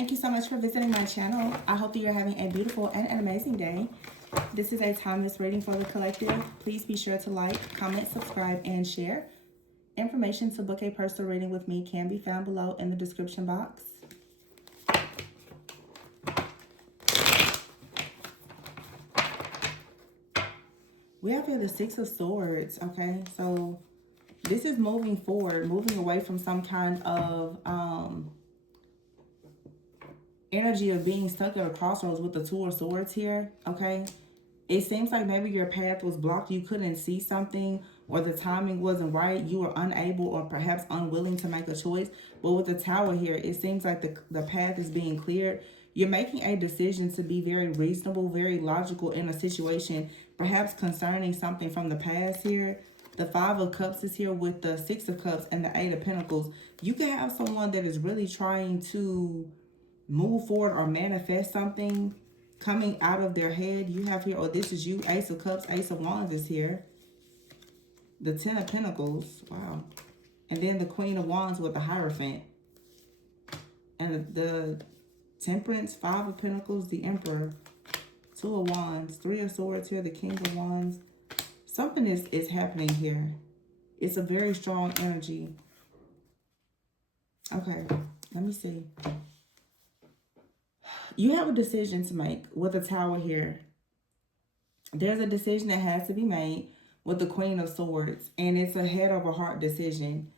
Thank you so much for visiting my channel. I hope that you're having a beautiful and an amazing day. This is a timeless reading for the collective. Please be sure to like, comment, subscribe, and share. Information to book a personal reading with me can be found below in the description box. We have here the Six of Swords, okay? So this is moving forward, moving away from some kind of energy of being stuck at a crossroads with the Two of Swords here, okay? It seems like maybe your path was blocked. You couldn't see something, or the timing wasn't right. You were unable or perhaps unwilling to make a choice. But with the Tower here, it seems like the path is being cleared. You're making a decision to be very reasonable, very logical in a situation, perhaps concerning something from the past here. The Five of Cups is here with the Six of Cups and the Eight of Pentacles. You can have someone that is really trying to move forward or manifest something coming out of their head. You have here, this is you, Ace of Cups, Ace of Wands is here. The Ten of Pentacles, wow. And then the Queen of Wands with the Hierophant. And the Temperance, Five of Pentacles, the Emperor, Two of Wands, Three of Swords here, the King of Wands. Something is happening here. It's a very strong energy. Okay, let me see. You have a decision to make with the Tower here. There's a decision that has to be made with the Queen of Swords. And it's a head over heart decision.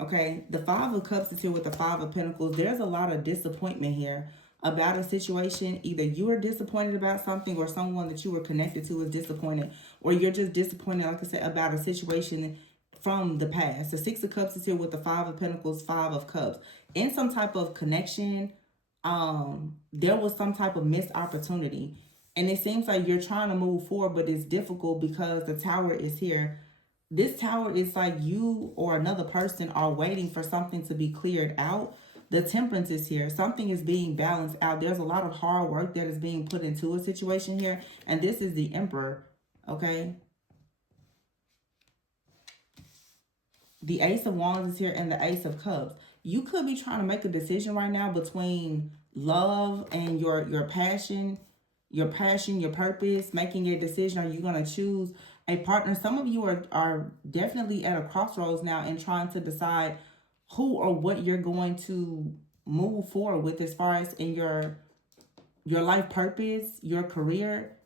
Okay. The Five of Cups is here with the Five of Pentacles. There's a lot of disappointment here about a situation. Either you are disappointed about something, or someone that you were connected to is disappointed. Or you're just disappointed, like I said, about a situation from the past. The Six of Cups is here with the Five of Pentacles, Five of Cups. In some type of connection, there was some type of missed opportunity, and it seems like you're trying to move forward, but it's difficult because the Tower is here. This Tower is like you or another person are waiting for something to be cleared out. The Temperance is here. Something is being balanced out. There's a lot of hard work that is being put into a situation here, and this is the Emperor, okay? The Ace of Wands is here and the Ace of Cups. You could be trying to make a decision right now between love and your passion, your purpose, making a decision. Are you going to choose a partner? Some of you are definitely at a crossroads now and trying to decide who or what you're going to move forward with as far as in your life purpose, your career,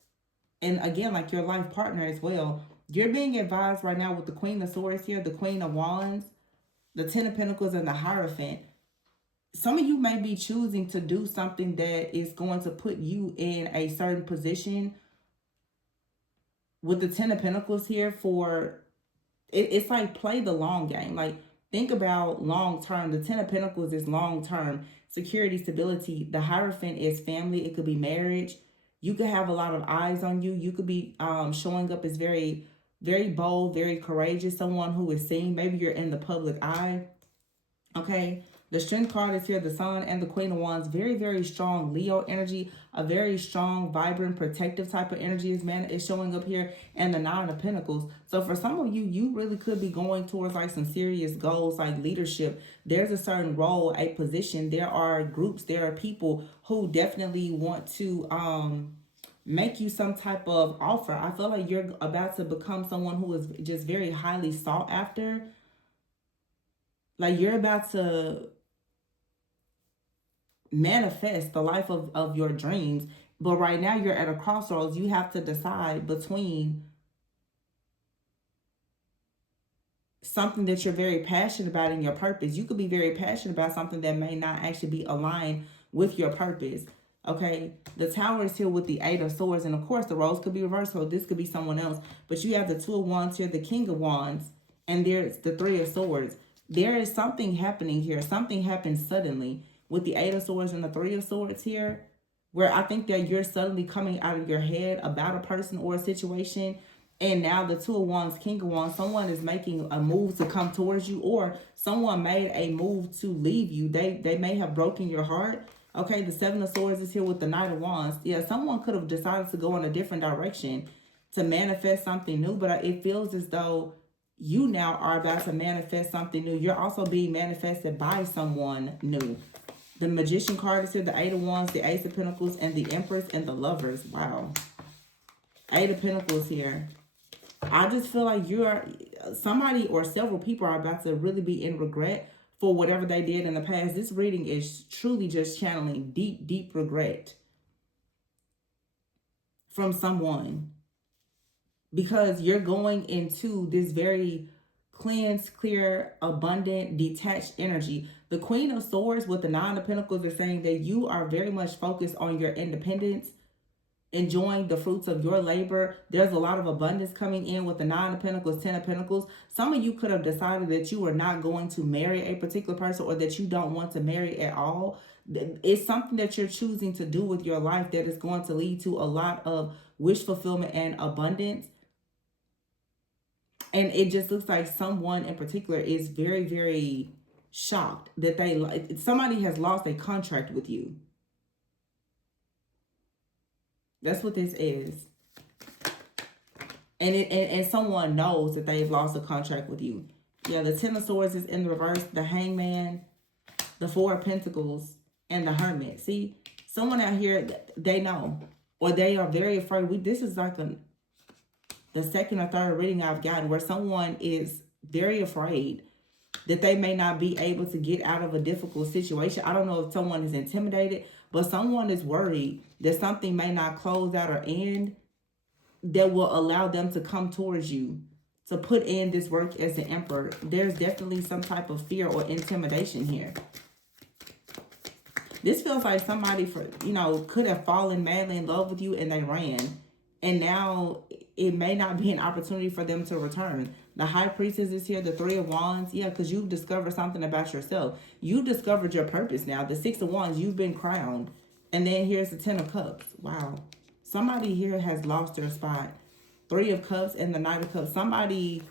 and again, like your life partner as well. You're being advised right now with the Queen of Swords here, the Queen of Wands, the Ten of Pentacles, and the Hierophant. Some of you may be choosing to do something that is going to put you in a certain position. With the Ten of Pentacles here, it's like play the long game. Like think about long term. The Ten of Pentacles is long term. Security, stability. The Hierophant is family. It could be marriage. You could have a lot of eyes on you. You could be showing up as very, very bold, very courageous. Someone who is seen. Maybe you're in the public eye. Okay. The Strength card is here. The Sun and the Queen of Wands. Very, very strong Leo energy. A very strong, vibrant, protective type of energy is showing up here. And the Nine of Pentacles. So for some of you, you really could be going towards like some serious goals like leadership. There's a certain role, a position. There are groups, there are people who definitely want to make you some type of offer. I feel like you're about to become someone who is just very highly sought after. Like you're about to manifest the life of your dreams. But right now you're at a crossroads. You have to decide between something that you're very passionate about in your purpose. You could be very passionate about something that may not actually be aligned with your purpose. Okay, the Tower is here with the Eight of Swords. And of course, the roles could be reversed. So this could be someone else. But you have the Two of Wands here, the King of Wands. And there's the Three of Swords. There is something happening here. Something happens suddenly with the Eight of Swords and the Three of Swords here, where I think that you're suddenly coming out of your head about a person or a situation. And now the Two of Wands, King of Wands, someone is making a move to come towards you, or someone made a move to leave you. They may have broken your heart. Okay, the Seven of Swords is here with the Knight of Wands. Yeah, someone could have decided to go in a different direction to manifest something new, but it feels as though you now are about to manifest something new. You're also being manifested by someone new. The Magician card is here, the Eight of Wands, the Ace of Pentacles, and the Empress and the Lovers. Wow. Eight of Pentacles here. I just feel like somebody or several people are about to really be in regret for whatever they did in the past. This reading is truly just channeling deep, deep regret from someone, because you're going into this very cleansed, clear, abundant, detached energy. The Queen of Swords with the Nine of Pentacles is saying that you are very much focused on your independence, enjoying the fruits of your labor. There's a lot of abundance coming in with the Nine of Pentacles, Ten of Pentacles. Some of you could have decided that you are not going to marry a particular person, or that you don't want to marry at all. It's something that you're choosing to do with your life that is going to lead to a lot of wish fulfillment and abundance. And it just looks like someone in particular is very, very shocked that somebody has lost a contract with you. That's what this is. And someone knows that they've lost a contract with you. Yeah, the Ten of Swords is in the reverse, the Hangman, the Four of Pentacles, and the Hermit. See, someone out here, they know, or they are very afraid. This is like the second or third reading I've gotten where someone is very afraid that they may not be able to get out of a difficult situation. I don't know if someone is intimidated, but someone is worried that something may not close out or end that will allow them to come towards you to put in this work as an Emperor. There's definitely some type of fear or intimidation here. This feels like somebody could have fallen madly in love with you and they ran. And now it may not be an opportunity for them to return. The High Priestess is here, the Three of Wands. Yeah, because you've discovered something about yourself. You discovered your purpose now. The Six of Wands, you've been crowned. And then here's the Ten of Cups. Wow. Somebody here has lost their spot. Three of Cups and the Knight of Cups. Somebody,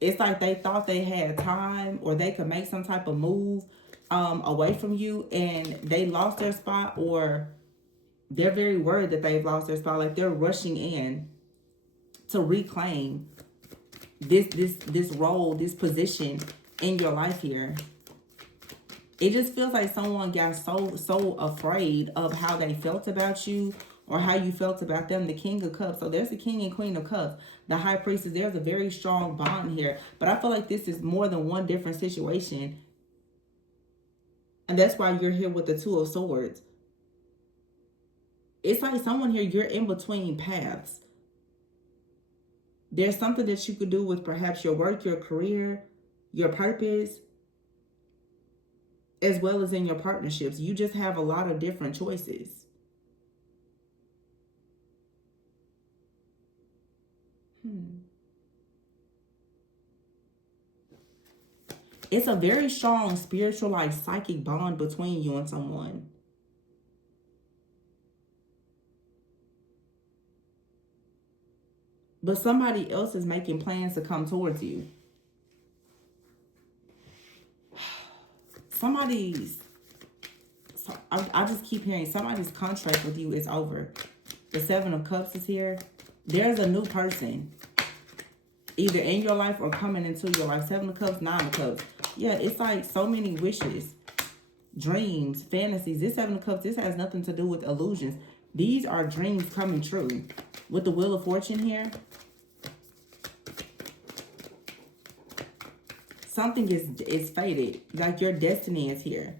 it's like they thought they had time or they could make some type of move away from you, and they lost their spot, or they're very worried that they've lost their spot. Like they're rushing in to reclaim this role, this position in your life here. It just feels like someone got so afraid of how they felt about you or how you felt about them. The King of Cups. So there's the King and Queen of Cups. The High Priestess. There's a very strong bond here. But I feel like this is more than one different situation. And that's why you're here with the Two of Swords. It's like someone here, you're in between paths. There's something that you could do with perhaps your work, your career, your purpose, as well as in your partnerships. You just have a lot of different choices. It's a very strong spiritual, like psychic bond between you and someone. But somebody else is making plans to come towards you. I just keep hearing somebody's contract with you is over. The Seven of Cups is here. There's a new person, either in your life or coming into your life. Seven of Cups, Nine of Cups. Yeah, it's like so many wishes, dreams, fantasies. This Seven of Cups, this has nothing to do with illusions. These are dreams coming true. With the Wheel of Fortune here, something is fated. Like your destiny is here.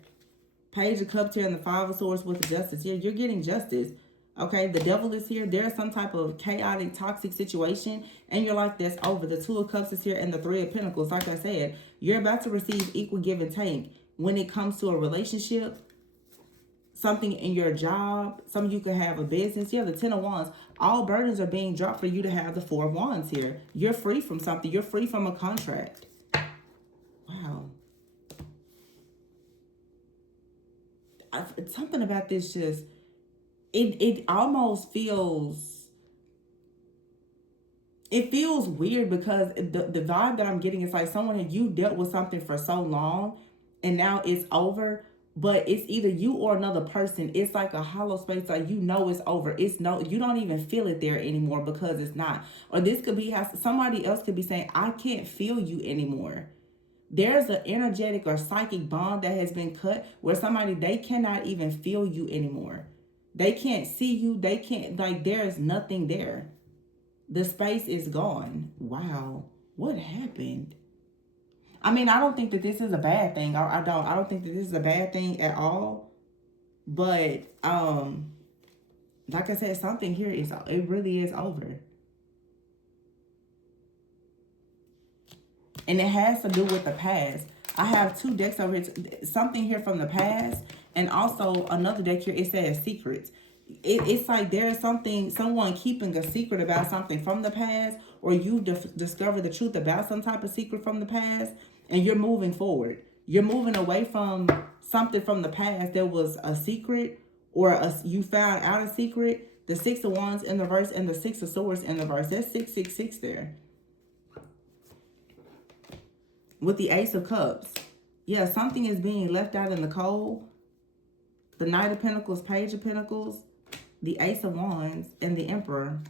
Page of Cups here and the Five of Swords with the Justice. Yeah, you're getting justice. Okay, the Devil is here. There's some type of chaotic, toxic situation in your life that's over. The Two of Cups is here and the Three of Pentacles. Like I said, you're about to receive equal give and take when it comes to a relationship, something in your job. Some of you could have a business. Yeah, the Ten of Wands. All burdens are being dropped for you to have the Four of Wands here. You're free from something. You're free from a contract. Wow. Something about this just... It almost feels... It feels weird because the vibe that I'm getting is like someone, you dealt with something for so long and now it's over, but it's either you or another person. It's like a hollow space, like you know it's over. You don't even feel it there anymore because it's not. Or this could be how somebody else could be saying, I can't feel you anymore. There's an energetic or psychic bond that has been cut where somebody, they cannot even feel you anymore. They can't see you. They can't, like, there's nothing there. The space is gone. Wow. What happened? I mean, I don't think that this is a bad thing. I don't think that this is a bad thing at all. But like I said, something here is, it really is over. And it has to do with the past. I have two decks over here. Something here from the past, and also another deck here. It says secrets. It's like there's something, someone keeping a secret about something from the past, or you discover the truth about some type of secret from the past, and you're moving forward. You're moving away from something from the past that was a secret, or you found out a secret. The Six of Wands in the verse and the Six of Swords in the verse. That's 666 there. With the Ace of Cups. Yeah, something is being left out in the cold. The Knight of Pentacles, Page of Pentacles, the Ace of Wands, and the Emperor.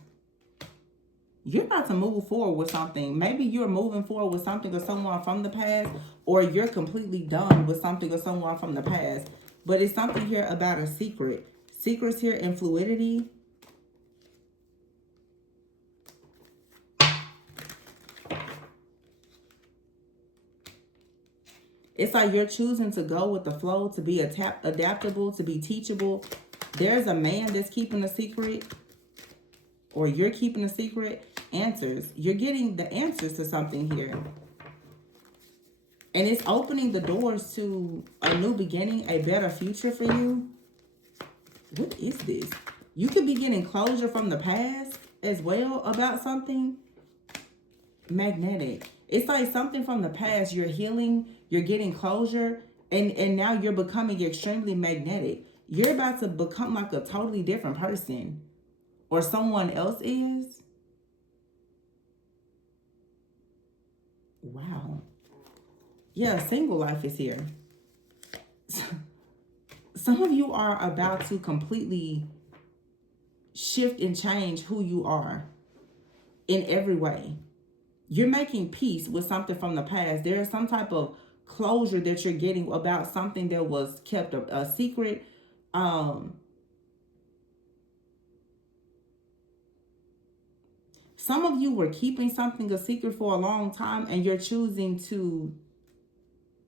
You're about to move forward with something. Maybe you're moving forward with something or someone from the past, or you're completely done with something or someone from the past. But it's something here about a secret. Secrets here in fluidity. It's like you're choosing to go with the flow, to be adaptable, to be teachable. There's a man that's keeping a secret, or you're keeping a secret. Answers. You're getting the answers to something here. And it's opening the doors to a new beginning, a better future for you. What is this? You could be getting closure from the past as well about something. Magnetic. It's like something from the past. You're healing. You're getting closure. And now you're becoming extremely magnetic. You're about to become like a totally different person. Or someone else is. Wow. Yeah, single life is here. Some of you are about to completely shift and change who you are in every way. You're making peace with something from the past. There is some type of closure that you're getting about something that was kept a secret. Some of you were keeping something a secret for a long time, and you're choosing to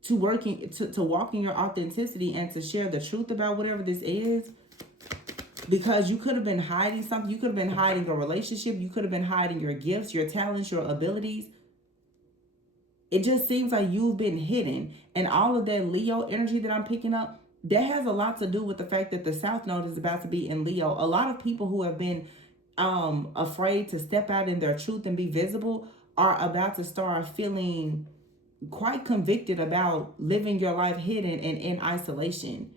walk in your authenticity and to share the truth about whatever this is. Because you could have been hiding something. You could have been hiding a relationship. You could have been hiding your gifts, your talents, your abilities. It just seems like you've been hidden. And all of that Leo energy that I'm picking up, that has a lot to do with the fact that the South Node is about to be in Leo. A lot of people who have been afraid to step out in their truth and be visible are about to start feeling quite convicted about living your life hidden and in isolation.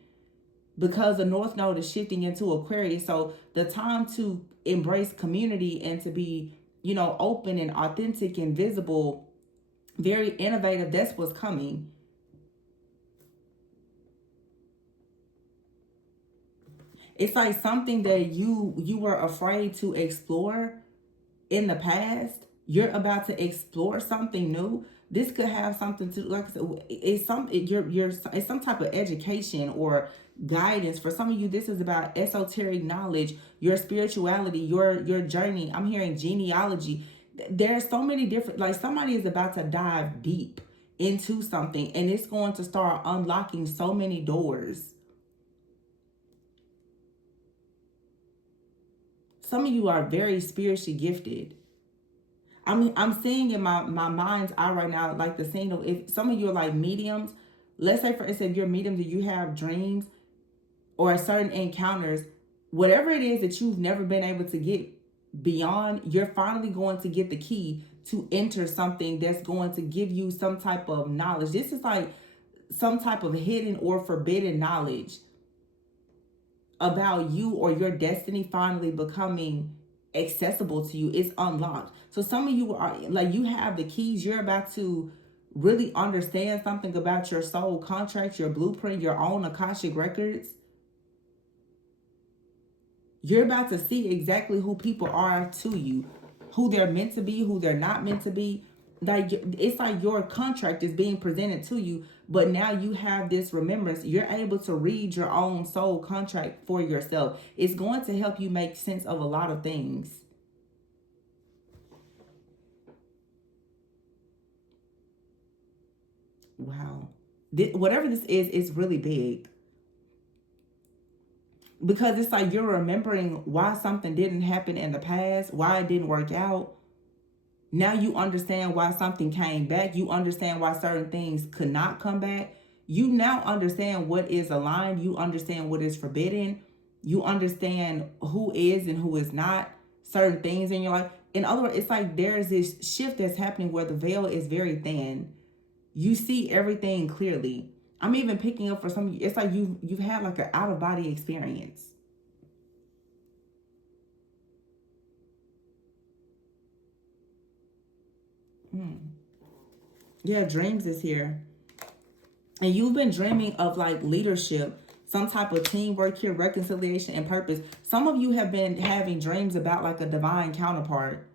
Because the North Node is shifting into Aquarius. So the time to embrace community and to be, open and authentic and visible, very innovative, that's what's coming. It's like something that you were afraid to explore in the past. You're about to explore something new. This could have something to, like I said, it's some type of education or guidance. For some of you, this is about esoteric knowledge, your spirituality, your journey. I'm hearing genealogy. There's so many different, like somebody is about to dive deep into something, and it's going to start unlocking so many doors. Some of you are very spiritually gifted. I'm seeing in my mind's eye right now, like the scene of, if some of you are like mediums, let's say for instance, you're mediums and you have dreams or certain encounters, whatever it is that you've never been able to get beyond, you're finally going to get the key to enter something that's going to give you some type of knowledge. This is like some type of hidden or forbidden knowledge about you or your destiny finally becoming accessible to you. It's unlocked. So some of you are like, you have the keys. You're about to really understand something about your soul contract, your blueprint, your own Akashic records. You're about to see exactly who people are to you, who they're meant to be, who they're not meant to be. like it's like your contract is being presented to you, but now you have this remembrance. You're able to read your own soul contract for yourself. It's going to help you make sense of a lot of things. Wow. Whatever this is really big, because it's like you're remembering why something didn't happen in the past, why it didn't work out. Now you understand why something came back. You understand why certain things could not come back. You now understand what is aligned. You understand what is forbidden. You understand who is and who is not certain things in your life. In other words, it's like there's this shift that's happening where the veil is very thin. You see everything clearly. I'm even picking up for some of you. It's like you've had like an out of body experience. Yeah, dreams is here. And you've been dreaming of like leadership, some type of teamwork here, reconciliation, and purpose. Some of you have been having dreams about like a divine counterpart.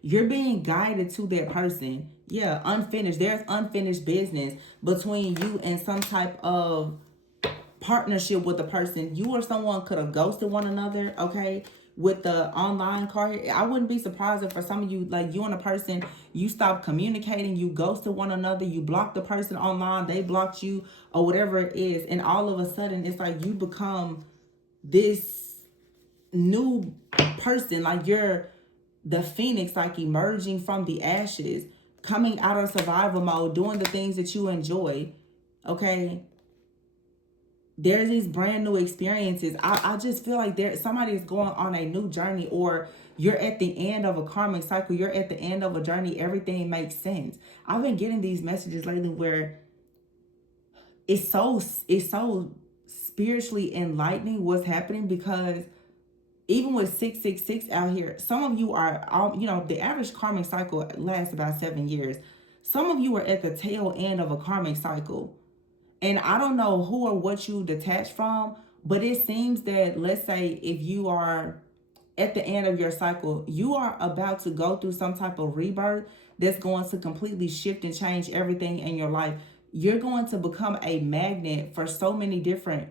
You're being guided to that person. Yeah, unfinished. There's unfinished business between you and some type of partnership with a person. You or someone could have ghosted one another, okay? With the online card, I wouldn't be surprised if for some of you, like you and a person, you stopped communicating, you ghosted one another, you blocked the person online, they blocked you, or whatever it is, and all of a sudden it's like you become this new person, like you're the phoenix, like emerging from the ashes, coming out of survival mode, doing the things that you enjoy, okay? There's these brand new experiences. I just feel like somebody is going on a new journey, or you're at the end of a karmic cycle. You're at the end of a journey. Everything makes sense. I've been getting these messages lately where it's so spiritually enlightening what's happening, because even with 666 out here, some of you are all, the average karmic cycle lasts about 7 years. Some of you are at the tail end of a karmic cycle. And I don't know who or what you detach from, but it seems that, let's say, if you are at the end of your cycle, you are about to go through some type of rebirth that's going to completely shift and change everything in your life. You're going to become a magnet for so many different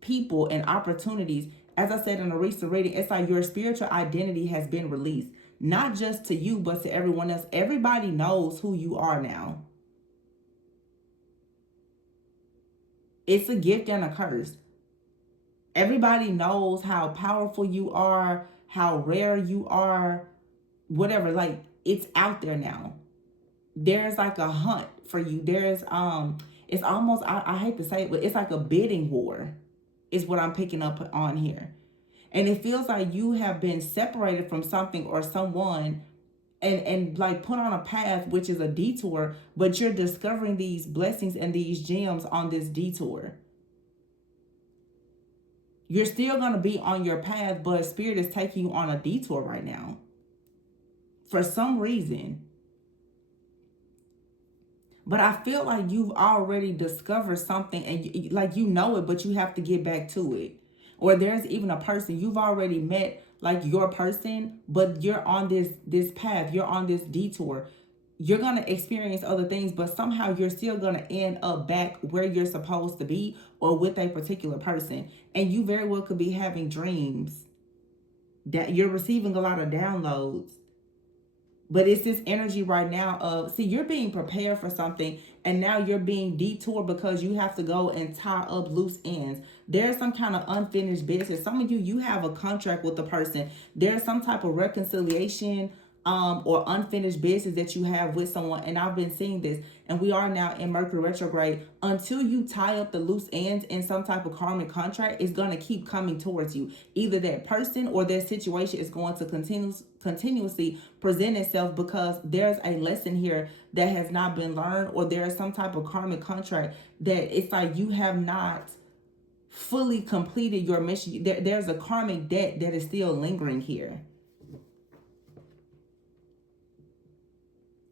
people and opportunities. As I said in a recent reading, it's like your spiritual identity has been released, not just to you, but to everyone else. Everybody knows who you are now. It's a gift and a curse. Everybody knows how powerful you are, how rare you are, whatever. Like, it's out there now. There's like a hunt for you. It's almost, I hate to say it, but it's like a bidding war, is what I'm picking up on here. And it feels like you have been separated from something or someone, and like put on a path, which is a detour, but you're discovering these blessings and these gems on this detour. You're still going to be on your path, but spirit is taking you on a detour right now for some reason. But I feel like you've already discovered something, and like you know it, but you have to get back to it. Or there's even a person you've already met, like your person, but you're on this path, you're on this detour. You're going to experience other things, but somehow you're still going to end up back where you're supposed to be, or with a particular person. And you very well could be having dreams that you're receiving a lot of downloads. But it's this energy right now of, see, you're being prepared for something, and now you're being detoured because you have to go and tie up loose ends. There's some kind of unfinished business. Some of you have a contract with the person. There's some type of reconciliation or unfinished business that you have with someone. And I've been seeing this, and we are now in Mercury retrograde. Until you tie up the loose ends in some type of karmic contract, it's going to keep coming towards you. Either that person or their situation is going to continuously present itself, because there's a lesson here that has not been learned, or there's some type of karmic contract that it's like you have not fully completed your mission. There's a karmic debt that is still lingering here.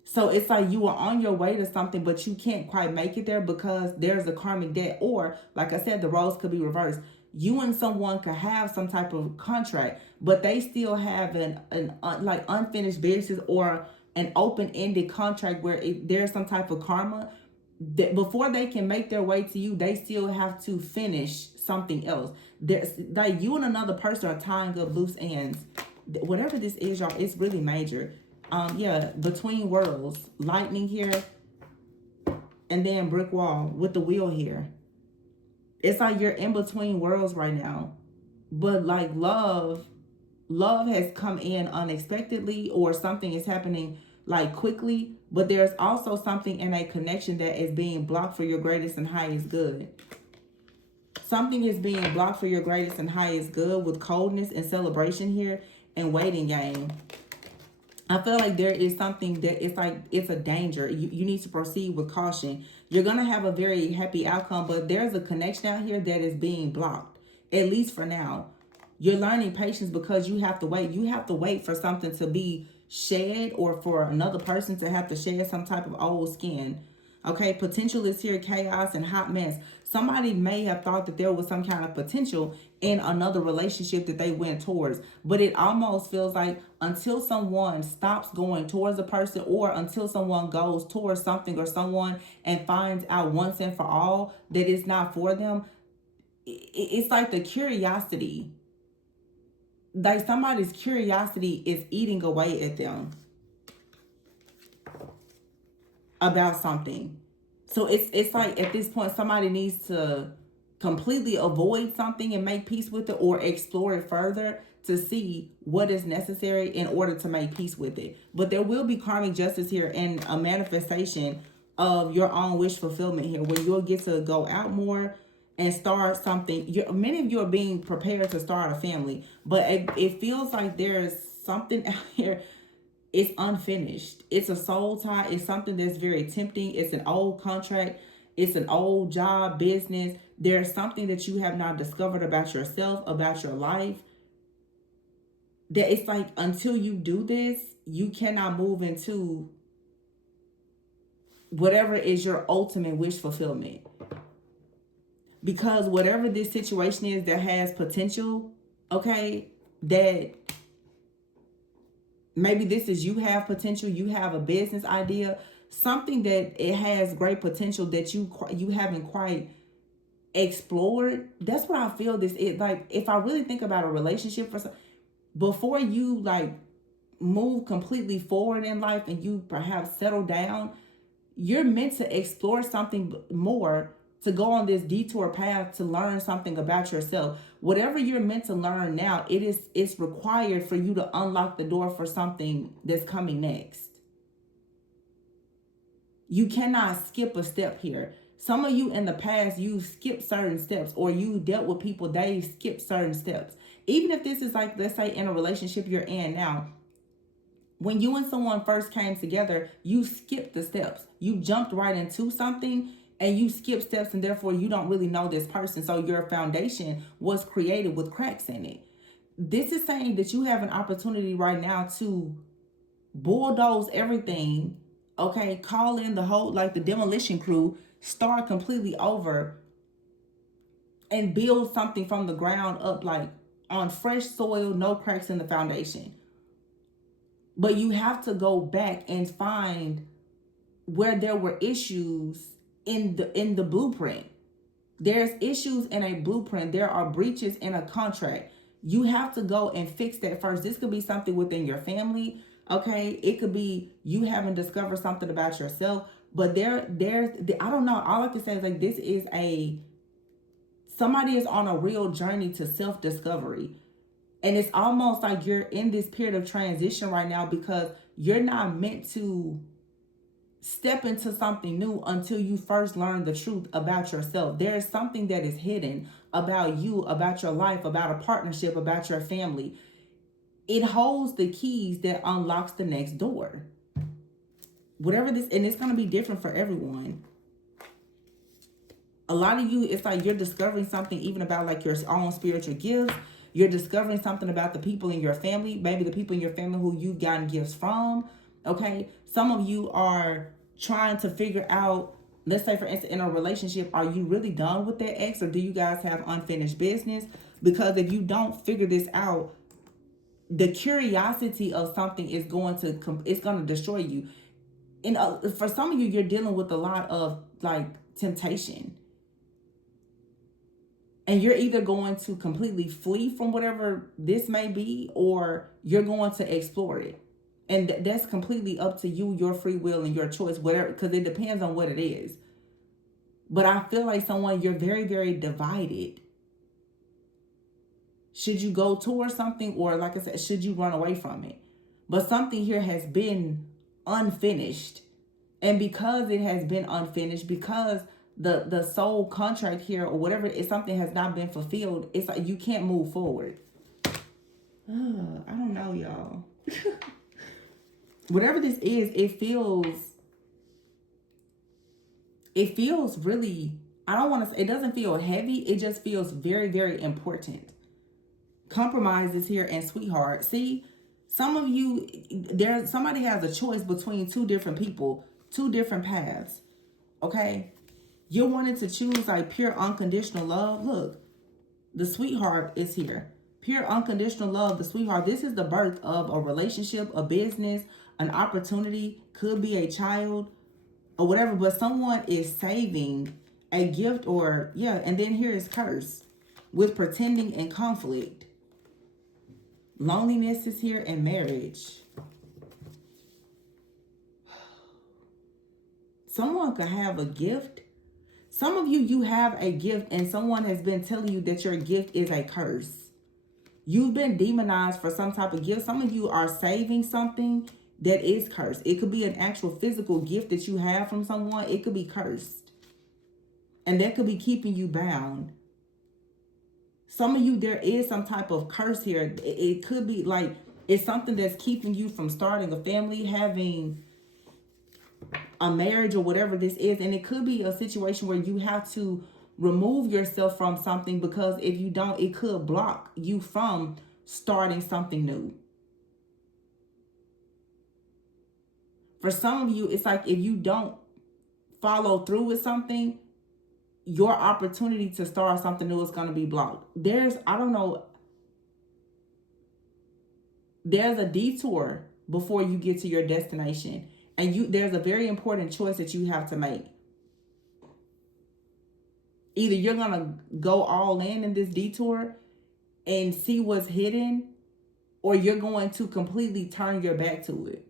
So it's like you are on your way to something, but you can't quite make it there because there's a karmic debt. Or, like I said, the roles could be reversed. You and someone could have some type of contract, but they still have an like unfinished business, or an open-ended contract where there's some type of karma that before they can make their way to you, they still have to finish something else. There's like you and another person are tying up loose ends. Whatever this is, y'all, it's really major. Yeah, between worlds, lightning here, and then brick wall with the wheel here. It's like you're in between worlds right now. But like love has come in unexpectedly, or something is happening like quickly, but there's also something in a connection that is being blocked for your greatest and highest good. Something is being blocked for your greatest and highest good with coldness and celebration here and waiting game. I feel like there is something that it's like it's a danger. You need to proceed with caution. You're going to have a very happy outcome, but there's a connection out here that is being blocked, at least for now. You're learning patience because you have to wait. You have to wait for something to be shed, or for another person to have to shed some type of old skin. Okay, potential is here, chaos and hot mess. Somebody may have thought that there was some kind of potential in another relationship that they went towards, but it almost feels like until someone stops going towards a person, or until someone goes towards something or someone and finds out once and for all that it's not for them, it's like the curiosity, like somebody's curiosity is eating away at them about something. So it's like at this point somebody needs to completely avoid something and make peace with it, or explore it further to see what is necessary in order to make peace with it. But there will be karmic justice here and a manifestation of your own wish fulfillment here, where you'll get to go out more and start something. Many of you are being prepared to start a family, but it feels like there's something out here. It's unfinished. It's a soul tie. It's something that's very tempting. It's an old contract. It's an old job, business. There's something that you have not discovered about yourself, about your life, that it's like until you do this, you cannot move into whatever is your ultimate wish fulfillment. Because whatever this situation is that has potential, okay, that maybe this is, you have potential, you have a business idea, something that it has great potential that you haven't quite explored. That's what I feel this is. Like, if I really think about a relationship for some, before you like move completely forward in life and you perhaps settle down, you're meant to explore something more, to go on this detour path to learn something about yourself. Whatever you're meant to learn now, it's required for you to unlock the door for something that's coming next. You cannot skip a step here. Some of you in the past, you skipped certain steps, or you dealt with people, they skipped certain steps. Even if this is like, let's say in a relationship you're in now, when you and someone first came together, you skipped the steps. You jumped right into something and you skip steps, and therefore you don't really know this person. So your foundation was created with cracks in it. This is saying that you have an opportunity right now to bulldoze everything, okay? Call in the whole, like the demolition crew, start completely over and build something from the ground up, like on fresh soil, no cracks in the foundation. But you have to go back and find where there were issues in the blueprint. There's issues in a blueprint. There are breaches in a contract. You have to go and fix that first. This could be something within your family, okay? It could be you haven't discovered something about yourself. But there's I don't know. All I can say is like this is somebody is on a real journey to self-discovery. And it's almost like you're in this period of transition right now, because you're not meant to step into something new until you first learn the truth about yourself. There is something that is hidden about you, about your life, about a partnership, about your family. It holds the keys that unlocks the next door. Whatever this, and it's going to be different for everyone. A lot of you, it's like you're discovering something even about like your own spiritual gifts. You're discovering something about the people in your family, maybe the people in your family who you've gotten gifts from. Okay, some of you are trying to figure out, let's say for instance in a relationship, are you really done with that ex, or do you guys have unfinished business? Because if you don't figure this out, the curiosity of something is going to it's going to destroy you. And for some of you, you're dealing with a lot of like temptation, and you're either going to completely flee from whatever this may be, or you're going to explore it. And that's completely up to you, your free will and your choice, whatever, because it depends on what it is. But I feel like you're very, very divided. Should you go towards something, or like I said, should you run away from it? But something here has been unfinished. And because it has been unfinished, because the soul contract here or whatever, if something has not been fulfilled, it's like you can't move forward. I don't know, y'all. Whatever this is, it feels really, I don't want to say, it doesn't feel heavy. It just feels very, very important. Compromise is here, and sweetheart. See, some of you, somebody has a choice between two different people, two different paths. Okay? You're wanting to choose like pure unconditional love. Look, the sweetheart is here. Pure unconditional love, the sweetheart. This is the birth of a relationship, a business, an opportunity, could be a child or whatever, but someone is saving a gift, or and then here is curse with pretending and conflict. Loneliness is here, and marriage. Someone could have a gift. Some of you have a gift, and someone has been telling you that your gift is a curse. You've been demonized for some type of gift. Some of you are saving something that is cursed. It could be an actual physical gift that you have from someone. It could be cursed. And that could be keeping you bound. Some of you, there is some type of curse here. It could be like, it's something that's keeping you from starting a family, having a marriage, or whatever this is. And it could be a situation where you have to remove yourself from something, because if you don't, it could block you from starting something new. For some of you, it's like if you don't follow through with something, your opportunity to start something new is going to be blocked. There's a detour before you get to your destination. And there's a very important choice that you have to make. Either you're going to go all in this detour and see what's hidden, or you're going to completely turn your back to it.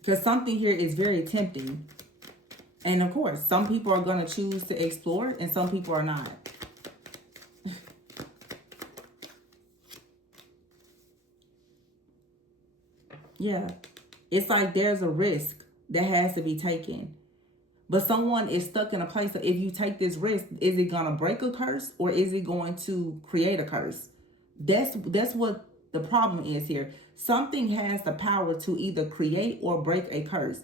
Because something here is very tempting. And of course, some people are going to choose to explore, and some people are not. Yeah. It's like there's a risk that has to be taken. But someone is stuck in a place of, if you take this risk, is it going to break a curse, or is it going to create a curse? That's what the problem is here. Something has the power to either create or break a curse.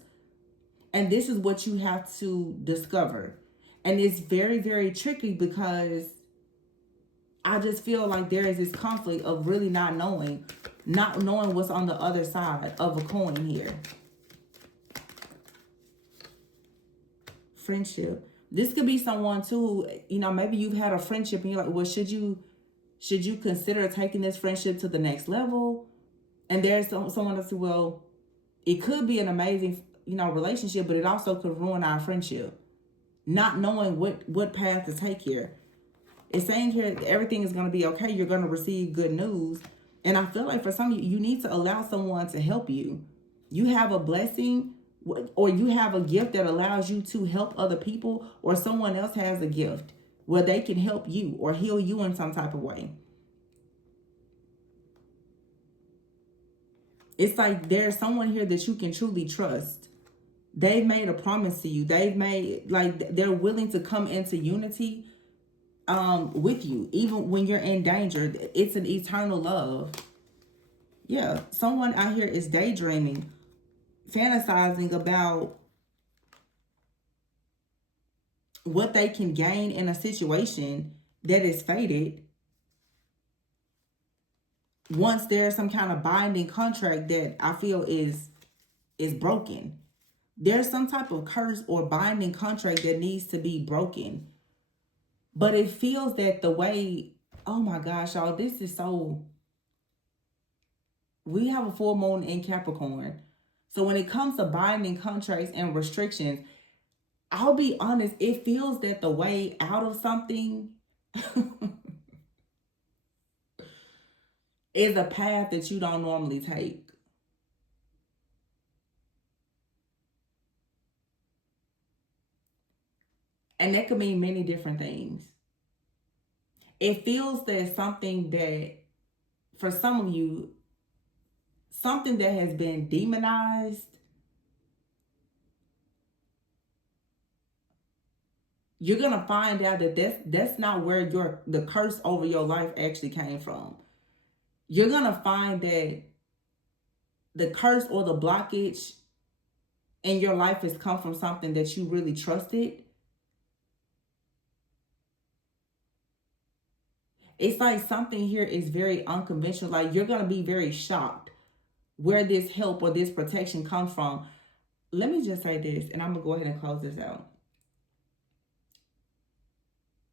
And this is what you have to discover. And it's very, very tricky, because I just feel like there is this conflict of really not knowing what's on the other side of a coin here. Friendship. This could be someone too, maybe you've had a friendship and you're like, well, should you consider taking this friendship to the next level? And there's someone that says, well, it could be an amazing, relationship, but it also could ruin our friendship. Not knowing what path to take here. It's saying here that everything is going to be okay. You're going to receive good news. And I feel like for some of you, you need to allow someone to help you. You have a blessing, or you have a gift that allows you to help other people, or someone else has a gift where they can help you or heal you in some type of way. It's like there's someone here that you can truly trust. They've made a promise to you. They're willing to come into unity with you, even when you're in danger. It's an eternal love. Yeah, someone out here is daydreaming, fantasizing about what they can gain in a situation that is fated, once there's some kind of binding contract that I feel is broken. There's some type of curse or binding contract that needs to be broken. But it feels that the way, oh my gosh, y'all, this is so, we have a full moon in Capricorn. So when it comes to binding contracts and restrictions, I'll be honest, it feels that the way out of something is a path that you don't normally take. And that could mean many different things. It feels that something that, for some of you, something that has been demonized, you're gonna find out that that's not where the curse over your life actually came from. You're gonna find that the curse or the blockage in your life has come from something that you really trusted. It's like something here is very unconventional. Like you're gonna be very shocked where this help or this protection comes from. Let me just say this, and I'm gonna go ahead and close this out.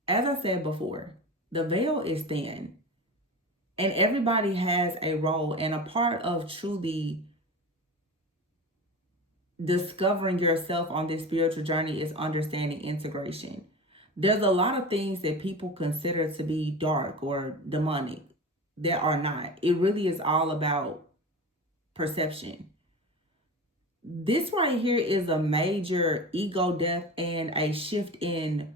As I said before, the veil is thin, and everybody has a role, and a part of truly discovering yourself on this spiritual journey is understanding integration. There's a lot of things that people consider to be dark or demonic that are not. It really is all about perception. This right here is a major ego death and a shift in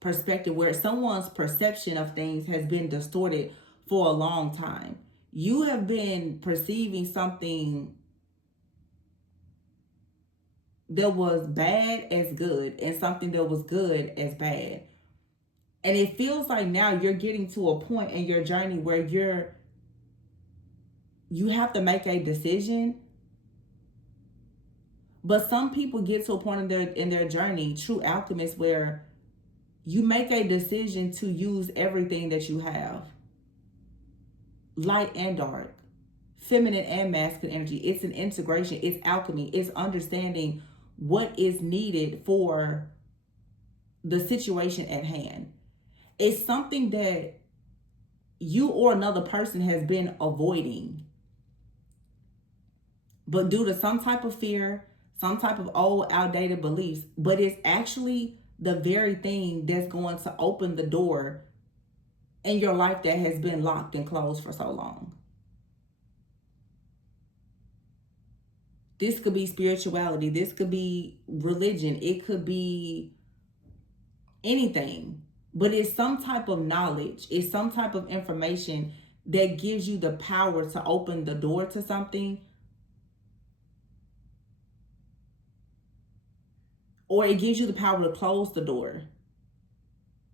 perspective where someone's perception of things has been distorted for a long time. You have been perceiving something that was bad as good and something that was good as bad. And it feels like now you're getting to a point in your journey where you have to make a decision. But some people get to a point in their journey, true alchemists, where you make a decision to use everything that you have. Light and dark, feminine and masculine energy. It's an integration, it's alchemy, it's understanding what is needed for the situation at hand. It's something that you or another person has been avoiding. But due to some type of fear, some type of old outdated beliefs, but it's actually the very thing that's going to open the door in your life that has been locked and closed for so long. This could be spirituality. This could be religion. It could be anything. But it's some type of knowledge. It's some type of information that gives you the power to open the door to something. Or it gives you the power to close the door.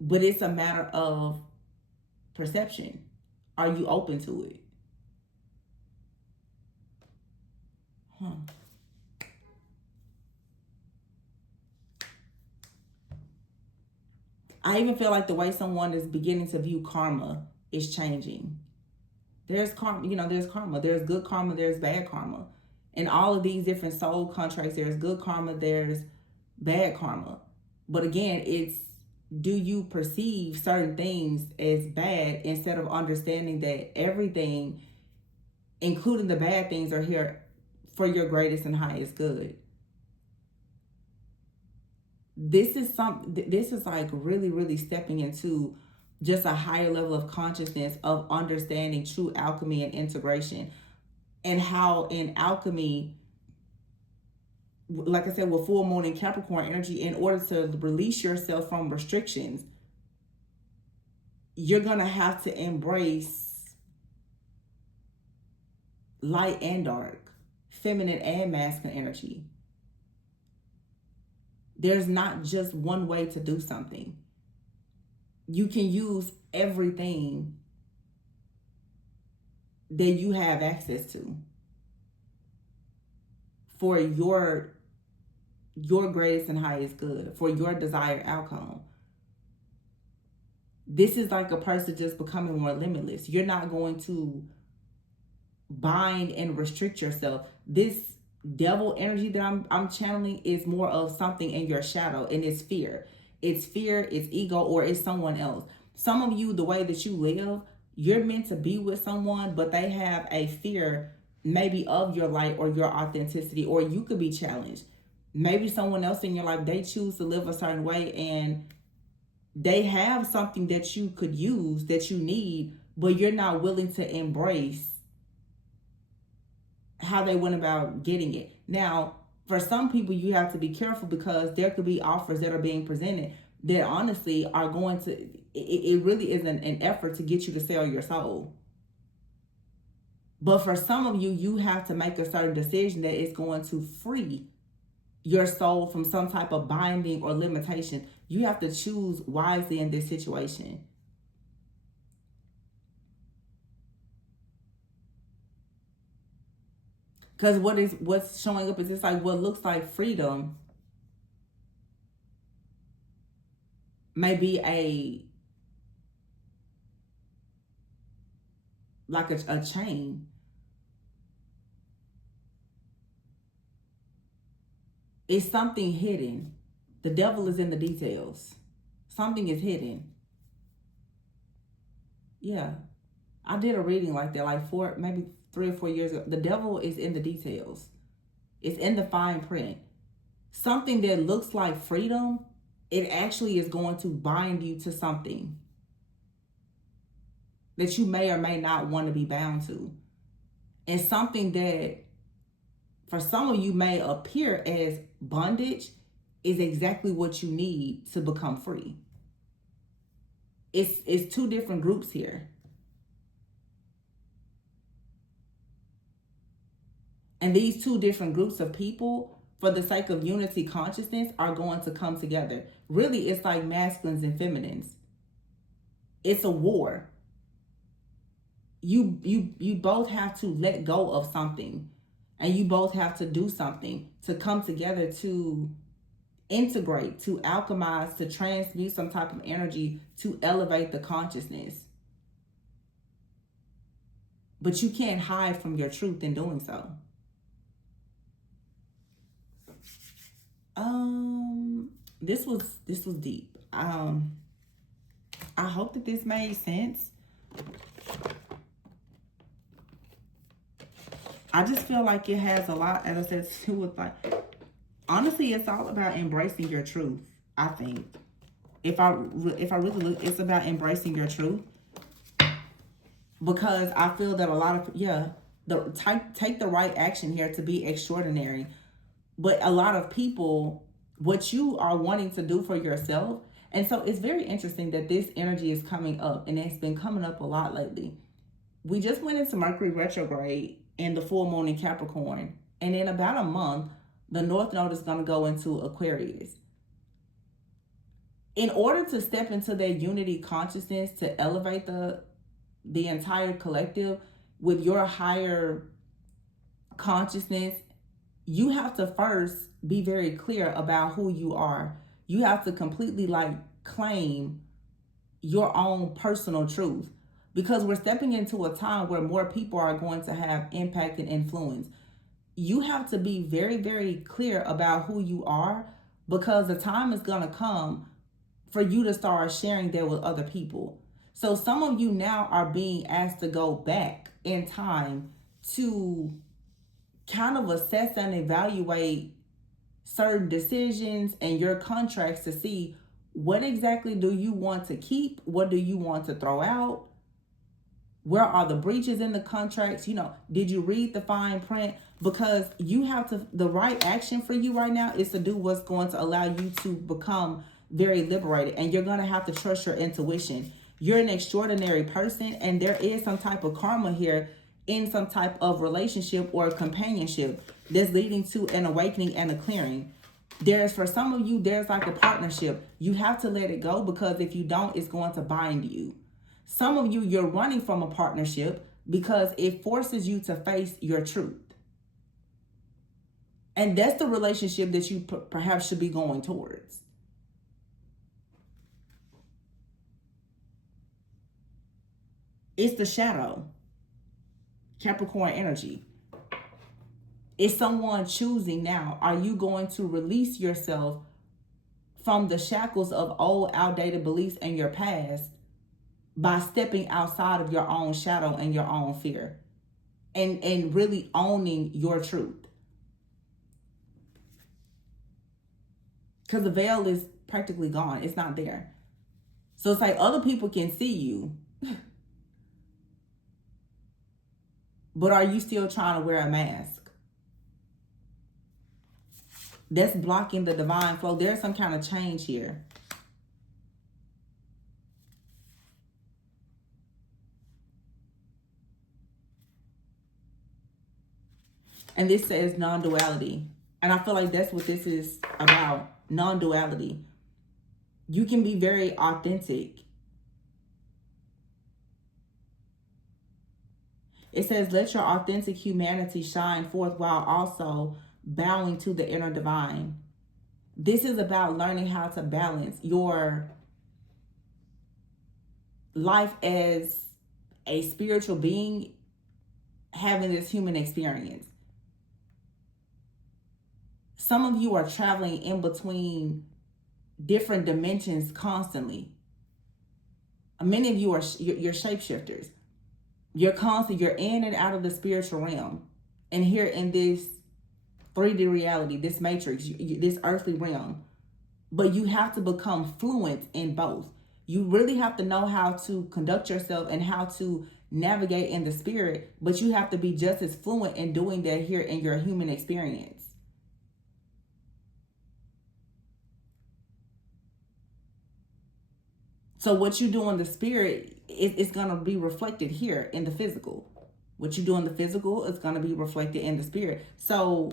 But it's a matter of perception. Are you open to it? I even feel like the way someone is beginning to view karma is changing. There's karma, there's karma. There's good karma, there's bad karma. In all of these different soul contracts, there's good karma, there's bad karma. But again, it's, do you perceive certain things as bad instead of understanding that everything, including the bad things, are here for your greatest and highest good? This is like really, really stepping into just a higher level of consciousness of understanding true alchemy and integration, and how in alchemy, like I said, with full moon and Capricorn energy, in order to release yourself from restrictions, you're going to have to embrace light and dark, feminine and masculine energy. There's not just one way to do something. You can use everything that you have access to for your greatest and highest good, for your desired outcome. This is like a person just becoming more limitless. You're not going to bind and restrict yourself. This devil energy that I'm channeling is more of something in your shadow, and it's fear. it's fear, it's ego, or it's someone else. Some of you, the way that you live, you're meant to be with someone, but they have a fear maybe of your light or your authenticity, or you could be challenged. Maybe someone else in your life, they choose to live a certain way and they have something that you could use, that you need, but you're not willing to embrace how they went about getting it. Now, for some people, you have to be careful because there could be offers that are being presented that honestly are going to, it really is an effort to get you to sell your soul. But for some of you, you have to make a certain decision that is going to free your soul from some type of binding or limitation. You have to choose wisely in this situation. Because what's showing up is it's like what looks like freedom may be like a chain. It's something hidden. The devil is in the details. Something is hidden. Yeah. I did a reading like that, like maybe 3 or 4 years ago. The devil is in the details. It's in the fine print. Something that looks like freedom, it actually is going to bind you to something that you may or may not want to be bound to. And something that for some of you may appear as bondage is exactly what you need to become free. It's two different groups here. And these two different groups of people, for the sake of unity consciousness, are going to come together. Really, it's like masculines and feminines. It's a war. You both have to let go of something, and you both have to do something to come together to integrate, to alchemize, to transmute some type of energy to elevate the consciousness. But you can't hide from your truth in doing so. This was deep. I hope that this made sense. I just feel like it has a lot, as I said, to do with like, honestly, it's all about embracing your truth. I think if I really look, it's about embracing your truth, because I feel that a lot of take the right action here to be extraordinary. But a lot of people, what you are wanting to do for yourself, and so it's very interesting that this energy is coming up, and it's been coming up a lot lately. We just went into Mercury retrograde and the full moon in Capricorn, and in about a month, the North Node is going to go into Aquarius. In order to step into that unity consciousness, to elevate the entire collective with your higher consciousness, you have to first be very clear about who you are. You have to completely claim your own personal truth, because we're stepping into a time where more people are going to have impact and influence. You have to be very, very clear about who you are, because the time is going to come for you to start sharing that with other people. So some of you now are being asked to go back in time to kind of assess and evaluate certain decisions and your contracts to see what exactly do you want to keep, what do you want to throw out, where are the breaches in the contracts, did you read the fine print? Because you have to, the right action for you right now is to do what's going to allow you to become very liberated, and you're going to have to trust your intuition. You're an extraordinary person, and there is some type of karma here in some type of relationship or companionship that's leading to an awakening and a clearing. For some of you, there's like a partnership. You have to let it go, because if you don't, it's going to bind you. Some of you, you're running from a partnership because it forces you to face your truth. And that's the relationship that you perhaps should be going towards. It's the shadow. Capricorn energy. It's someone choosing now. Are you going to release yourself from the shackles of old outdated beliefs and your past by stepping outside of your own shadow and your own fear, and really owning your truth. Because the veil is practically gone. It's not there. So it's like other people can see you, but are you still trying to wear a mask? That's blocking the divine flow. There's some kind of change here. And this says non-duality. And I feel like that's what this is about. Non-duality. You can be very authentic. It says, let your authentic humanity shine forth while also bowing to the inner divine. This is about learning how to balance your life as a spiritual being, having this human experience. Some of you are traveling in between different dimensions constantly. Many of you are you're shapeshifters. You're in and out of the spiritual realm, and here in this 3D reality, this matrix, this earthly realm. But you have to become fluent in both. You really have to know how to conduct yourself and how to navigate in the spirit, but you have to be just as fluent in doing that here in your human experience. So what you do in the spirit, it's going to be reflected here in the physical. What you do in the physical is going to be reflected in the spirit. So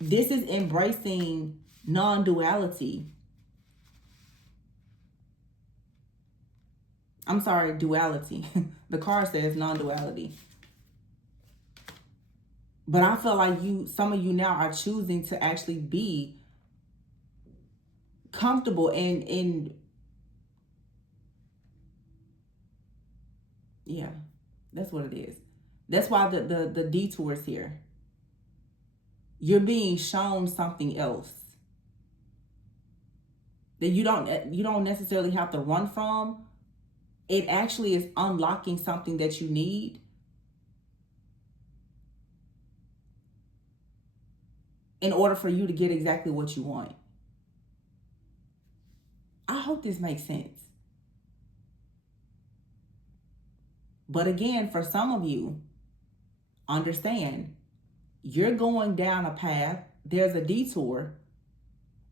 this is embracing non-duality. I'm sorry, duality. The card says non-duality. But I feel like some of you now are choosing to actually be comfortable in yeah, that's what it is. That's why the detours here. You're being shown something else that you don't necessarily have to run from. It actually is unlocking something that you need. In order for you to get exactly what you want. I hope this makes sense. But again, for some of you, understand, you're going down a path, there's a detour,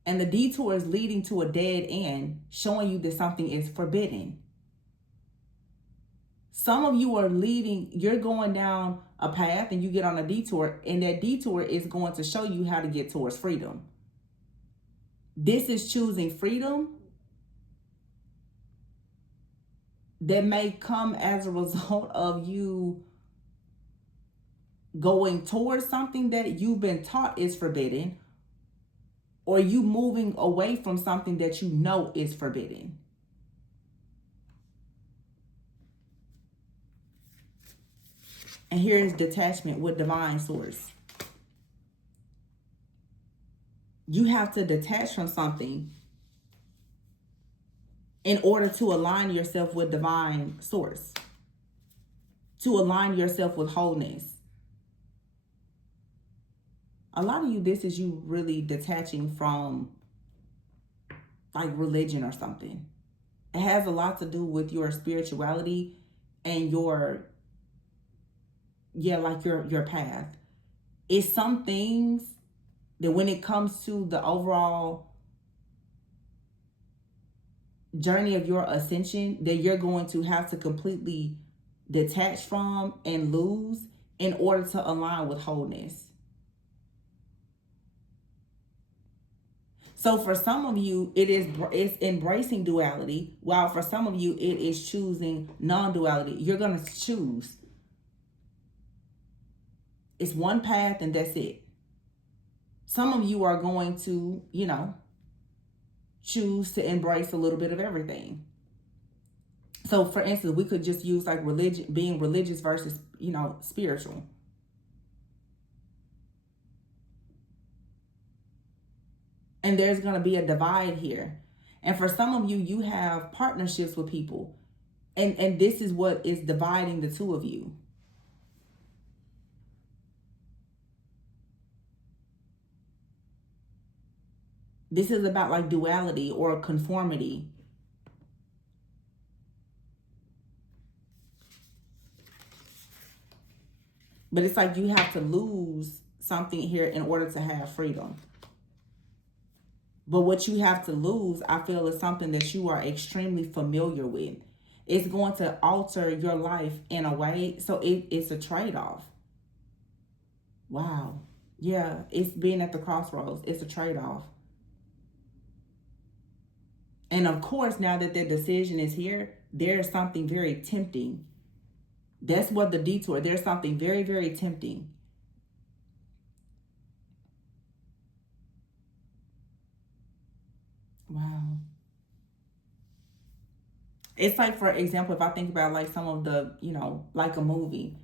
and the detour is leading to a dead end, showing you that something is forbidden. Some of you you're going down a path and you get on a detour, and that detour is going to show you how to get towards freedom. This is choosing freedom that may come as a result of you going towards something that you've been taught is forbidden, or you moving away from something that you know is forbidden. And here is detachment with divine source. You have to detach from something in order to align yourself with divine source, to align yourself with wholeness. A lot of you, this is you really detaching from like religion or something. It has a lot to do with your spirituality and your path. It's some things that when it comes to the overall journey of your ascension, that you're going to have to completely detach from and lose in order to align with wholeness. So for some of you, it's embracing duality, while for some of you, it is choosing non-duality. You're going to choose. It's one path and that's it. Some of you are going to, choose to embrace a little bit of everything. So for instance, we could just use like religion, being religious versus, spiritual. And there's going to be a divide here. And for some of you, you have partnerships with people. And this is what is dividing the two of you. This is about like duality or conformity. But it's like you have to lose something here in order to have freedom. But what you have to lose, I feel, is something that you are extremely familiar with. It's going to alter your life in a way. So it's a trade-off. Wow. Yeah, it's being at the crossroads. It's a trade-off. And of course, now that the decision is here, there's something very tempting. That's what the detour, there's something very, very tempting. Wow. It's like, for example, if I think about like some of the, like a movie,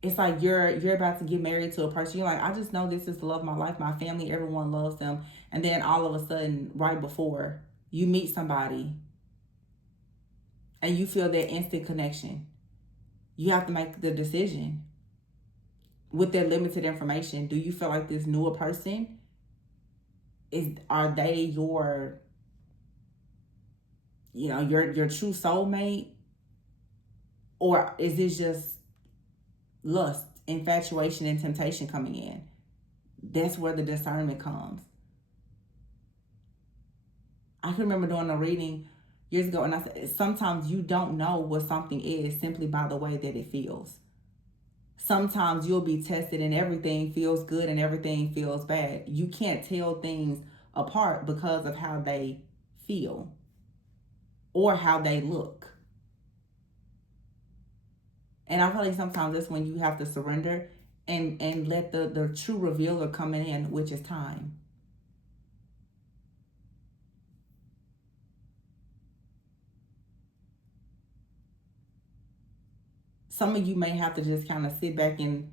it's like you're about to get married to a person. You're like, I just know this is the love of my life. My family, everyone loves them. And then all of a sudden, right before you meet somebody and you feel that instant connection, you have to make the decision with that limited information. Do you feel like this newer person are they your true soulmate, or is this just lust, infatuation, and temptation coming in? That's where the discernment comes. I can remember doing a reading years ago, and I said sometimes you don't know what something is simply by the way that it feels. Sometimes you'll be tested and everything feels good and everything feels bad. You can't tell things apart because of how they feel or how they look. And I feel like sometimes that's when you have to surrender and let the true revealer come in, which is time. Some of you may have to just kind of sit back and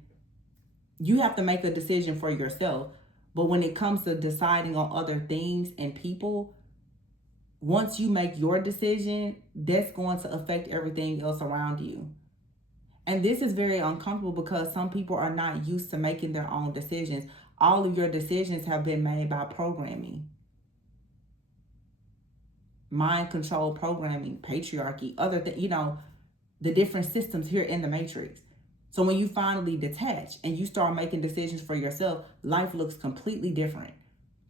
you have to make a decision for yourself. But when it comes to deciding on other things and people, once you make your decision, that's going to affect everything else around you. And this is very uncomfortable because some people are not used to making their own decisions. All of your decisions have been made by programming, mind control programming, patriarchy, other things, the different systems here in the matrix. So when you finally detach and you start making decisions for yourself, life looks completely different.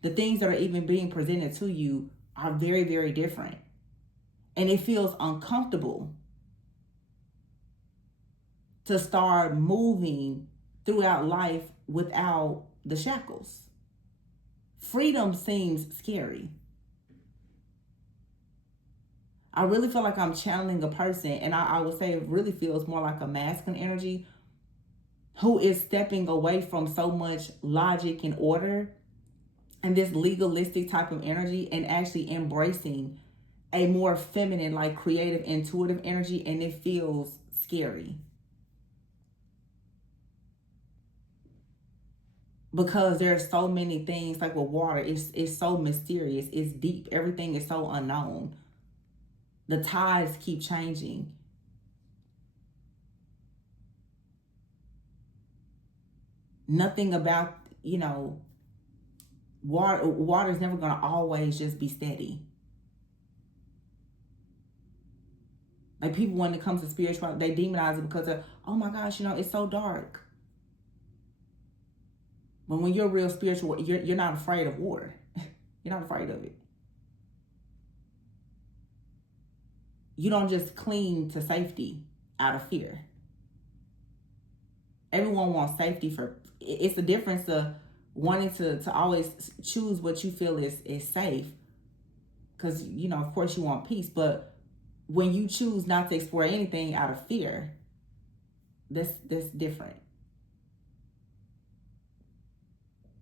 The things that are even being presented to you are very, very different. And it feels uncomfortable to start moving throughout life without the shackles. Freedom seems scary. I really feel like I'm channeling a person, and I would say it really feels more like a masculine energy who is stepping away from so much logic and order and this legalistic type of energy and actually embracing a more feminine, like creative, intuitive energy, and it feels scary. Because there's so many things, like with water, it's so mysterious, it's deep, everything is so unknown. The tides keep changing. Nothing about, water is never going to always just be steady. Like people, when it comes to spirituality, they demonize it because of, oh my gosh, it's so dark. But when you're real spiritual, you're not afraid of water. You're not afraid of it. You don't just cling to safety out of fear. Everyone wants safety for, it's the difference of wanting to always choose what you feel is safe. Because, of course you want peace. But when you choose not to explore anything out of fear, that's different.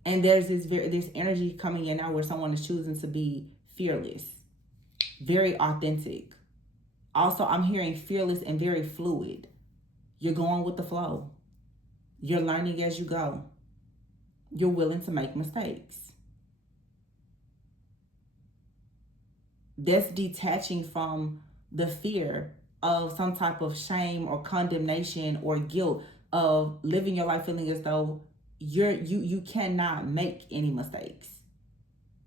And there's this energy coming in now where someone is choosing to be fearless, very authentic. Also, I'm hearing fearless and very fluid. You're going with the flow. You're learning as you go. You're willing to make mistakes. That's detaching from the fear of some type of shame or condemnation or guilt of living your life feeling as though you cannot make any mistakes,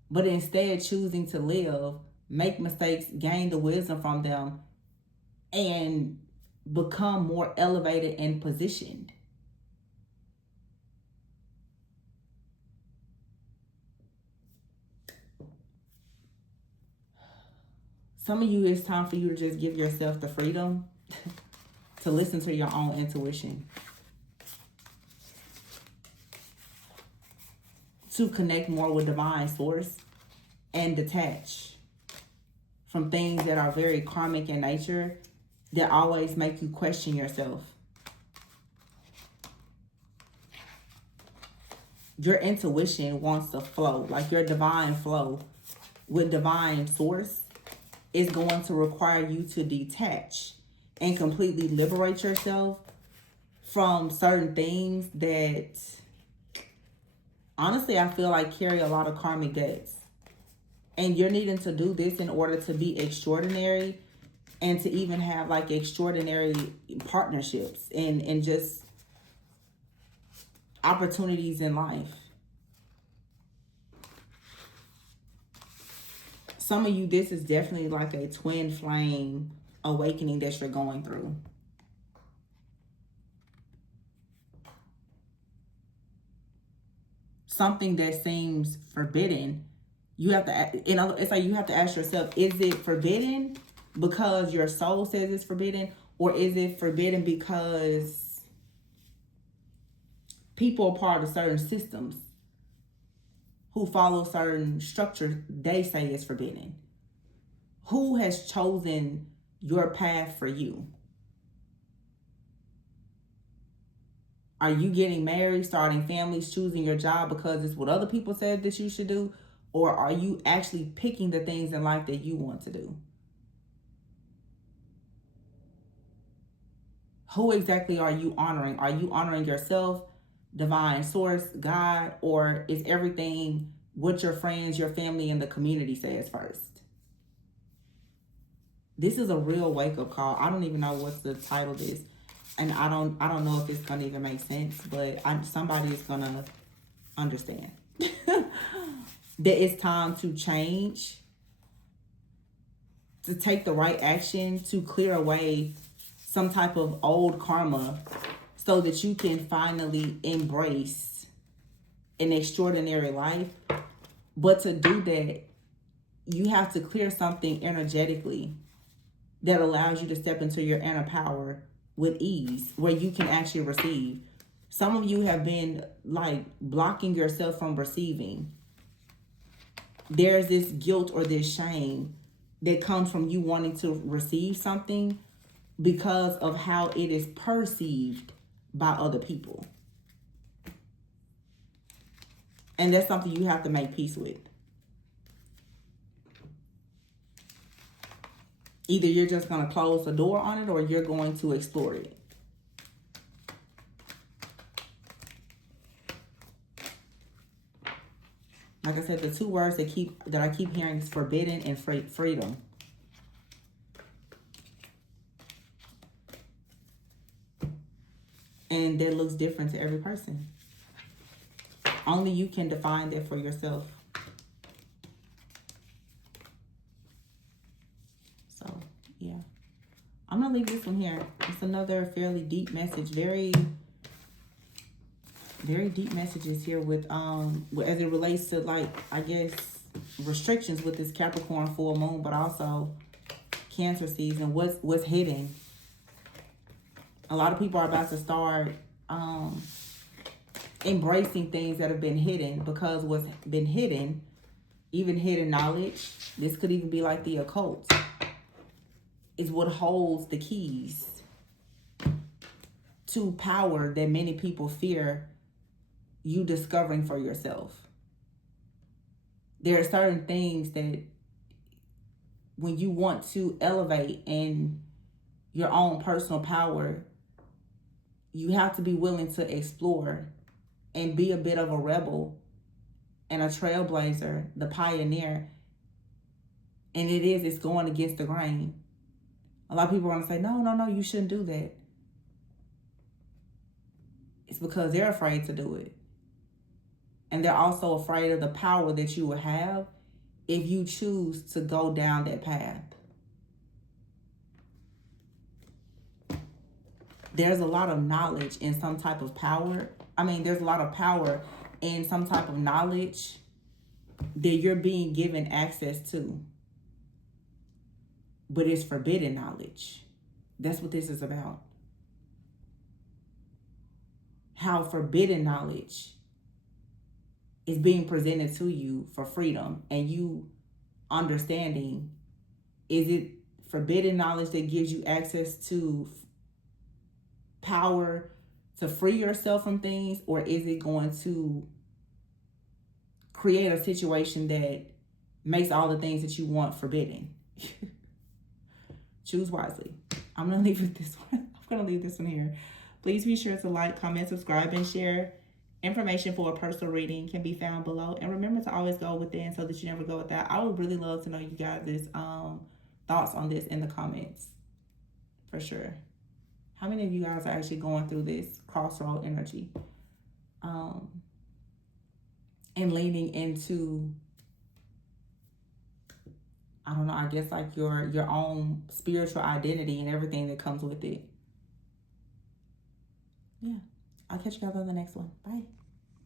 but instead choosing to live, make mistakes, gain the wisdom from them, and become more elevated and positioned. Some of you, it's time for you to just give yourself the freedom to listen to your own intuition, to connect more with divine source, and detach from things that are very karmic in nature that always make you question yourself. Your intuition wants to flow, like your divine flow with divine source is going to require you to detach and completely liberate yourself from certain things that honestly I feel like carry a lot of karmic debts. And you're needing to do this in order to be extraordinary and to even have like extraordinary partnerships and just opportunities in life. Some of you, this is definitely like a twin flame awakening that you're going through. Something that seems forbidden, you have to, it's like you have to ask yourself, is it forbidden because your soul says it's forbidden, or is it forbidden because people are part of certain systems who follow certain structures they say is forbidden? Who has chosen your path for you? Are you getting married, starting families, choosing your job because it's what other people said that you should do? Or are you actually picking the things in life that you want to do? Who exactly are you honoring? Are you honoring yourself, divine source, God, or is everything what your friends, your family, and the community says first? This is a real wake-up call. I don't even know what the title is. And I don't know if it's gonna even make sense, but somebody is gonna understand that it's time to change, to take the right action, to clear away some type of old karma so that you can finally embrace an extraordinary life. But to do that, you have to clear something energetically that allows you to step into your inner power with ease, where you can actually receive. Some of you have been like blocking yourself from receiving. There's this guilt or this shame that comes from you wanting to receive something because of how it is perceived by other people. And that's something you have to make peace with. Either you're just going to close the door on it or you're going to explore it. Like I said, the two words that I keep hearing is forbidden and freedom. And that looks different to every person. Only you can define that for yourself. So, yeah. I'm going to leave this one here. It's another fairly deep message. Very, very deep messages here with, as it relates to, like, I guess, restrictions with this Capricorn full moon, but also Cancer season. What's hidden. A lot of people are about to start embracing things that have been hidden, because what's been hidden, even hidden knowledge, this could even be like the occult, is what holds the keys to power that many people fear you discovering for yourself. There are certain things that when you want to elevate in your own personal power, you have to be willing to explore and be a bit of a rebel and a trailblazer, the pioneer, And it's going against the grain. A lot of people want to say, no, you shouldn't do that. It's because they're afraid to do it. And they're also afraid of the power that you will have if you choose to go down that path. There's a lot of knowledge in some type of power. There's a lot of power in some type of knowledge that you're being given access to. But it's forbidden knowledge. That's what this is about. How forbidden knowledge is being presented to you for freedom, and you understanding, is it forbidden knowledge that gives you access to power to free yourself from things, or is it going to create a situation that makes all the things that you want forbidden? Choose wisely. I'm going to leave it this one. I'm going to leave this one here. Please be sure to like, comment, subscribe, and share. Information for a personal reading can be found below. And remember to always go within so that you never go without. I would really love to know you guys' thoughts on this in the comments. For sure. How many of you guys are actually going through this crossroad energy? And leaning into, I don't know, I guess like your own spiritual identity and everything that comes with it. Yeah. I'll catch you guys on the next one. Bye.